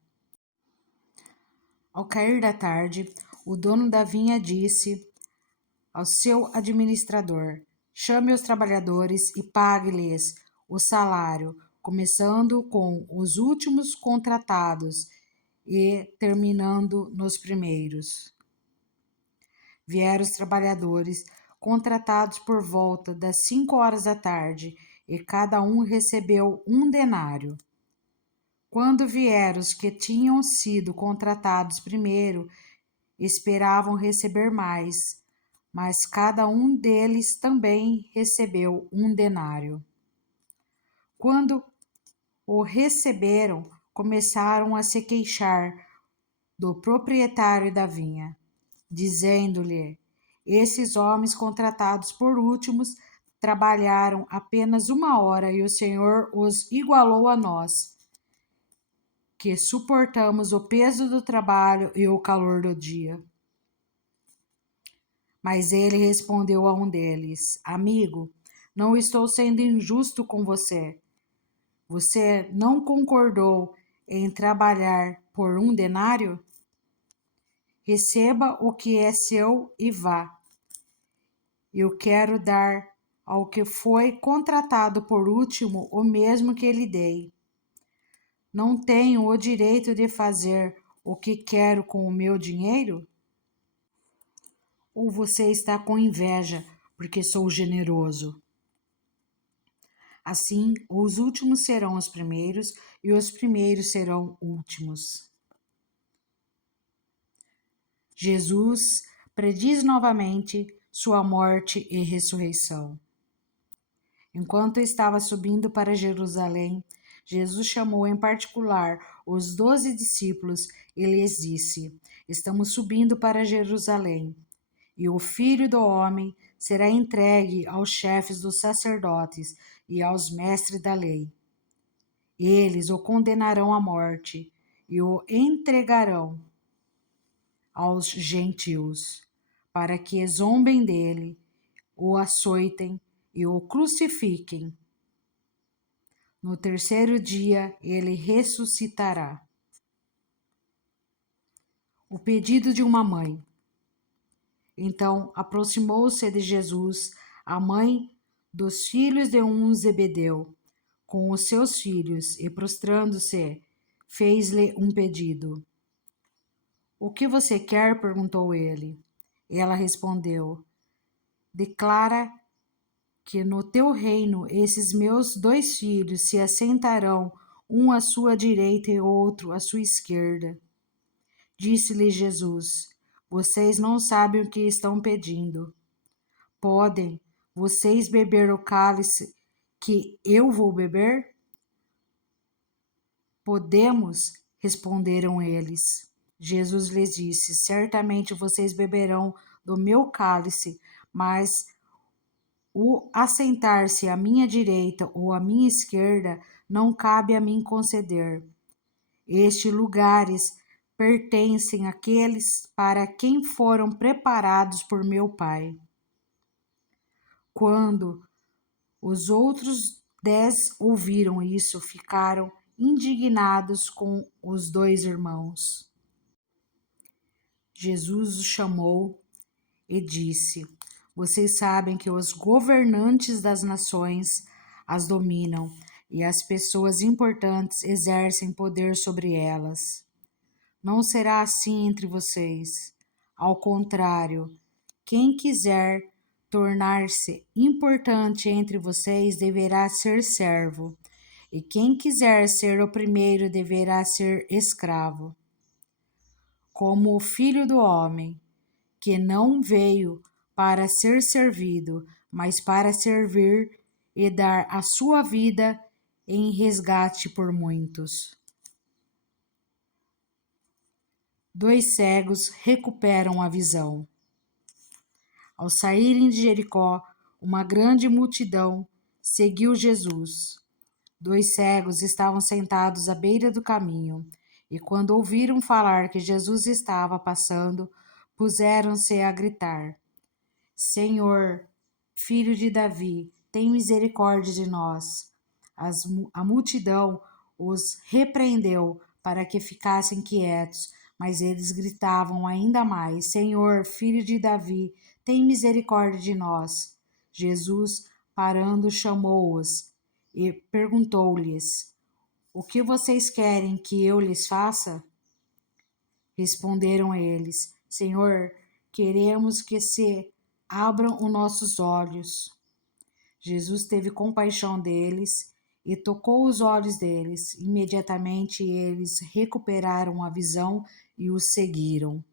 Ao cair da tarde, o dono da vinha disse ao seu administrador: Chame os trabalhadores e pague-lhes o salário, começando com os últimos contratados e terminando nos primeiros. Vieram os trabalhadores, contratados por volta das 5 horas da tarde, e cada um recebeu 1 denário. Quando vieram os que tinham sido contratados primeiro, esperavam receber mais, mas cada um deles também recebeu 1 denário. Quando o receberam, começaram a se queixar do proprietário da vinha, dizendo-lhe: Esses homens contratados por últimos trabalharam apenas 1 hora e o Senhor os igualou a nós, que suportamos o peso do trabalho e o calor do dia. Mas ele respondeu a um deles: Amigo, não estou sendo injusto com você. Você não concordou em trabalhar por 1 denário? Receba o que é seu e vá. Eu quero dar ao que foi contratado por último o mesmo que lhe dei. Não tenho o direito de fazer o que quero com o meu dinheiro? Ou você está com inveja porque sou generoso? Assim, os últimos serão os primeiros e os primeiros serão últimos. Jesus prediz novamente sua morte e ressurreição. Enquanto estava subindo para Jerusalém, Jesus chamou em particular os 12 discípulos e lhes disse: Estamos subindo para Jerusalém, e o Filho do Homem será entregue aos chefes dos sacerdotes e aos mestres da lei. Eles o condenarão à morte e o entregarão aos gentios, para que zombem dele, o açoitem e o crucifiquem. No terceiro dia ele ressuscitará. O pedido de uma mãe. Então aproximou-se de Jesus a mãe dos filhos de Zebedeu com os seus filhos e, prostrando-se, fez-lhe um pedido. O que você quer? Perguntou ele. Ela respondeu: Declara que no teu reino esses meus 2 filhos se assentarão, um à sua direita e outro à sua esquerda. Disse-lhe Jesus: Vocês não sabem o que estão pedindo. Podem vocês beber o cálice que eu vou beber? Podemos, responderam eles. Jesus lhes disse: Certamente vocês beberão do meu cálice, mas o assentar-se à minha direita ou à minha esquerda não cabe a mim conceder. Estes lugares pertencem àqueles para quem foram preparados por meu Pai. Quando os outros 10 ouviram isso, ficaram indignados com os 2 irmãos. Jesus os chamou e disse: Vocês sabem que os governantes das nações as dominam e as pessoas importantes exercem poder sobre elas. Não será assim entre vocês. Ao contrário, quem quiser tornar-se importante entre vocês deverá ser servo, e quem quiser ser o primeiro deverá ser escravo. Como o Filho do Homem, que não veio para ser servido, mas para servir e dar a sua vida em resgate por muitos. 2 cegos recuperam a visão. Ao saírem de Jericó, uma grande multidão seguiu Jesus. 2 cegos estavam sentados à beira do caminho, e quando ouviram falar que Jesus estava passando, puseram-se a gritar: Senhor, filho de Davi, tem misericórdia de nós. A multidão os repreendeu para que ficassem quietos, mas eles gritavam ainda mais: Senhor, filho de Davi, tem misericórdia de nós. Jesus, parando, chamou-os e perguntou-lhes: O que vocês querem que eu lhes faça? Responderam eles: Senhor, queremos que se abram os nossos olhos. Jesus teve compaixão deles e tocou os olhos deles. Imediatamente eles recuperaram a visão e os seguiram.